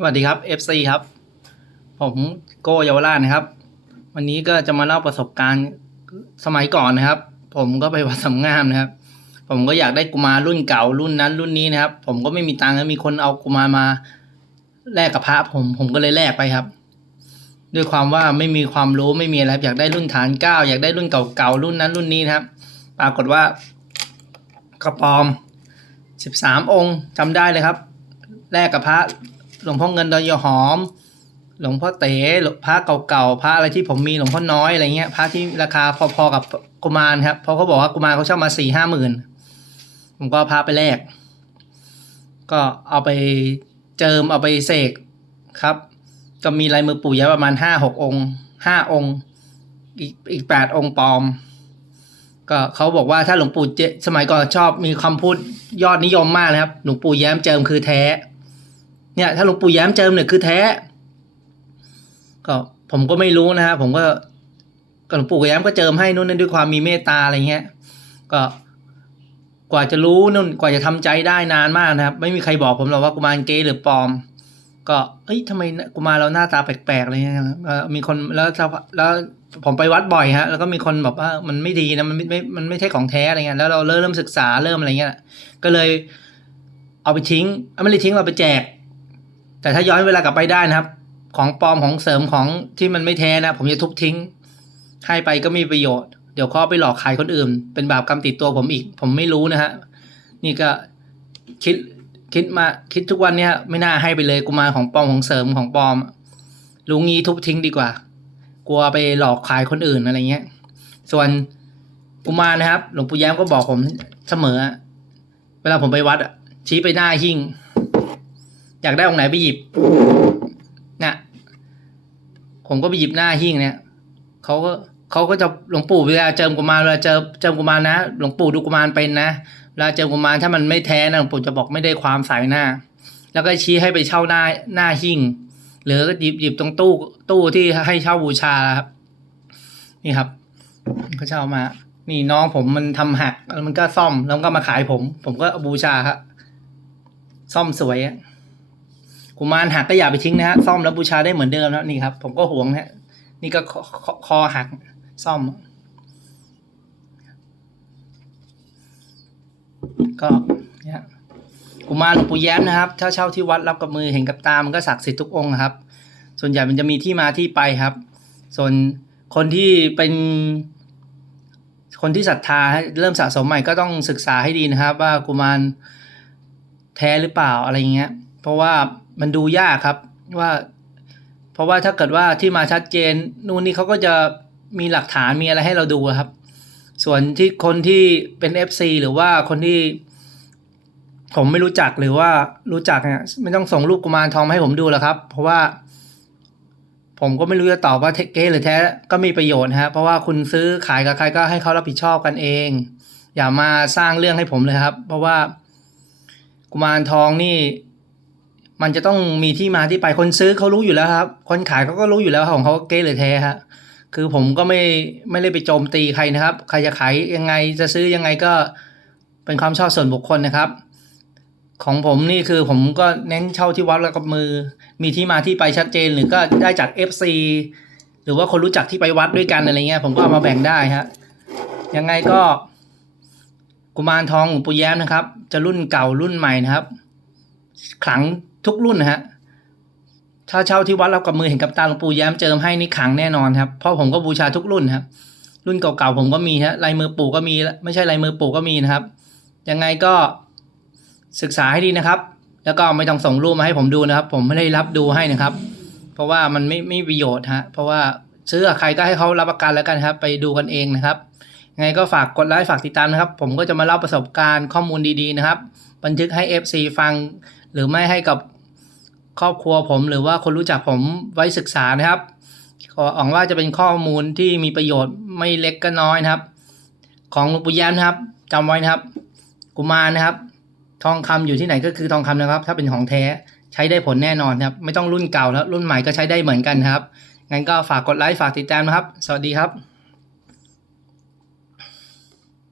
สวัสดีครับ FC ครับ ผมโกเยาวราชนะครับ วันนี้ก็จะมาเล่าประสบการณ์สมัยก่อนนะครับ ผมก็ไปวัดสำงามนะครับ ผมก็อยากได้กุมารรุ่นเก่ารุ่นนั้นรุ่นนี้นะครับ ผมก็ไม่มีตังค์แล้วมีคนเอากุมารมาแลกกับพระผมผมก็เลยแลกไปครับ ด้วยความว่าไม่มีความรู้ไม่มีอะไรอยากได้รุ่นฐานเก้าอยากได้รุ่นเก่าๆรุ่นนั้นรุ่นนี้นะครับ ปรากฏว่ากระปอมสิบสามองค์จำได้เลยครับแลกกับพระ หลวงพ่อเงินดอยหอม หลวงพ่อเต๋หลวงพระเก่าๆพระอะไรที่ผมมีหลวงพ่อน้อยอะไรเงี้ยพระที่ราคาพอๆกับกุมารครับเพราะเขาบอกว่ากุมารเขาเช่ามาสี่ห้าหมื่นผมก็เอาพระไปแลกก็เอาไปเจิมเอาไปเสกครับ ก็มีลายมือปู่ย้าประมาณห้าหกองห้าองค์ อีกอีกแปดองค์ปลอม ก็เขาบอกว่าถ้าหลวงปู่เจสมัยก่อนชอบมีคำพูดยอดนิยมมากนะครับ หลวงปู่แย้มเจิมคือแท้ เนี่ยถ้าหลวงปู่แย้มเจิมเนี่ยคือแท้ ก็ผมก็ไม่รู้นะครับผมก็ก็หลวงปู่แย้มก็เจิมให้นู่นนั่นด้วยความมีเมตตาอะไรเงี้ย ก็กว่าจะรู้นู่นกว่าจะทำใจได้นานมากนะครับ ไม่มีใครบอกผมหรอกว่ากุมารเกย์หรือปลอม ก็เอ้ยทำไมกุมารเราหน้าตาแปลกๆอะไรเงี้ยมีคนแล้วแล้วผมไปวัดบ่อยฮะแล้วก็มีคนแบบว่ามันไม่ดีนะมันไม่ไม่ มันไม่ใช่ของแท้อะไรเงี้ยแล้วเราเริ่มเริ่มศึกษาเริ่มอะไรเงี้ย ก็เลยเอาไปทิ้งเอาไม่ได้ทิ้งเราไปแจก แต่ถ้าย้อนเวลากลับไปได้นะครับ ของปลอมของเสริมของที่มันไม่แท้นะ ผมจะทุบทิ้ง ให้ไปก็มีประโยชน์ เดี๋ยวเขาเอไปหลอกขายคนอื่น เป็นบาปกรรมติดตัวผมอีก ผมไม่รู้นะฮะ นี่ก็คิดคิดมาคิดทุกวันเนี้ยไม่น่าให้ไปเลยกุมารของปลอมของเสริมของปลอมลุงงี้ทุบทิ้งดีกว่า กลัวไปหลอกขายคนอื่นอะไรเงี้ย ส่วนกุมารนะครับ หลวงปู่แย้มก็บอกผมเสมอ เวลาผมไปวัดชี้ไปหน้าหิ้ง อยากได้องค์ไหนไปหยิบเนี่ยผมก็ไปหยิบหน้าหิ้งเนี่ยเขาก็เขาก็จะหลวงปู่เวลาเจิมกุมารเวลาเจอเจิมกุมารนะหลวงปู่ดูกุมารเป็นนะเวลาเจิมกุมารถ้ามันไม่แท้นะหลวงปู่จะบอกไม่ได้ความสายหน้า แล้วก็ชี้ให้ไปเช่าหน้าหน้าหิ้งหรือก็หยิบหยิบตรงตู้ตู้ที่ให้เช่าบูชาครับ นี่ครับเขาเช่ามา นี่น้องผมมันทำหักแล้วมันก็ซ่อมแล้วก็มาขายผม ผมก็เอาบูชาครับซ่อมสวยอะ กุมารหักก็อย่าไปทิ้งนะฮะซ่อมแล้วบูชาได้เหมือนเดิมแล้วนี่ครับ ผมก็หวงฮะนี่ก็คอคอหักซ่อม ก็เนี่ยกุมารหลวงปู่แย้มนะครับถ้าเช่าที่วัดรับกับมือเห็นกับตามันก็ศักดิ์สิทธิ์ทุกองค์ครับ ส่วนใหญ่มันจะมีที่มาที่ไปครับ ส่วนคนที่เป็นคนที่ศรัทธาเริ่มสะสมใหม่ก็ต้องศึกษาให้ดีนะครับ ว่ากุมารแท้หรือเปล่าอะไรเงี้ย ราะว่ามันดูยากครับว่า เพราะว่าถ้าเกิดว่าที่มาชัดเจนนู่นนี่เขาก็จะมีหลักฐานมีอะไรให้เราดูครับ ส่วนที่คนที่เป็น FC หรือว่าคนที่ ผมไม่รู้จักหรือว่ารู้จักเนี่ยไม่ต้องส่งรูปกุมารทองมาให้ผมดูแล้วครับ เพราะว่า ผมก็ไม่รู้จะตอบว่าเก๊หรือแท้ก็มีประโยชน์นะฮะเพราะว่าคุณซื้อขายกับใครก็ให้เขารับผิดชอบกันเอง อย่ามาสร้างเรื่องให้ผมเลยครับ เพราะว่ากุมารทองนี่ มันจะต้องมีที่มาที่ไปคนซื้อเขารู้อยู่แล้วครับ คนขายเขาก็รู้อยู่แล้วของเขาเก๊หรือแท้ฮะคือผมก็ไม่ไม่ได้ไปโจมตีใครนะครับ ใครจะขายยังไงจะซื้อยังไงก็เป็นความชอบส่วนบุคคลนะครับ ของผมนี่คือผมก็เน้นเช่าที่วัดแล้วกับมือ มีที่มาที่ไปชัดเจนหรือก็ได้จาก FC หรือว่าคนรู้จักที่ไปวัดด้วยกันอะไรเงี้ยผมก็เอามาแบ่งได้ฮะยังไงก็กุมารทองหลวงปู่แย้มนะครับ จะรุ่นเก่ารุ่นใหม่นะครับขลัง ทุกรุ่นนะฮะถ้าเช่าที่วัดรับกับมือเห็นกับตาหลวงปู่แย้มเจิมให้นี่ขังแน่นอนครับเพราะผมก็บูชาทุกรุ่นครับรุ่นเก่าๆผมก็มีฮะลายมือปู่ก็มีไม่ใช่ลายมือปู่ก็มีนะครับ ยังไงก็ศึกษาให้ดีนะครับ แล้วก็ไม่ต้องส่งรูปมาให้ผมดูนะครับ ผมไม่ได้รับดูให้นะครับ เพราะว่ามันไม่ไม่ประโยชน์ฮะเพราะว่าซื้อกับใครก็ให้เขารับประกันแล้วกันครับ ไปดูกันเองนะครับยังไงก็ฝากกดไลค์ฝากติดตามนะครับ ผมก็จะมาเล่าประสบการณ์ข้อมูลดีๆนะครับ บันทึกให้ FC ฟังหรือไม่ให้กับ ครอบครัวผมหรือว่าคนรู้จักผมไว้ศึกษานะครับขอหวังว่าจะเป็นข้อมูลที่มีประโยชน์ไม่เล็กก็น้อยนะครับ ของหลวงปู่ย้มนะครับจำไว้นะครับ กุมารนะครับ ทองคำอยู่ที่ไหนก็คือทองคำนะครับ ถ้าเป็นของแท้ใช้ได้ผลแน่นอนครับ ไม่ต้องรุ่นเก่าแล้วรุ่นใหม่ก็ใช้ได้เหมือนกันครับงั้นก็ฝากกดไลค์ฝากติดตามนะครับ สวัสดีครับ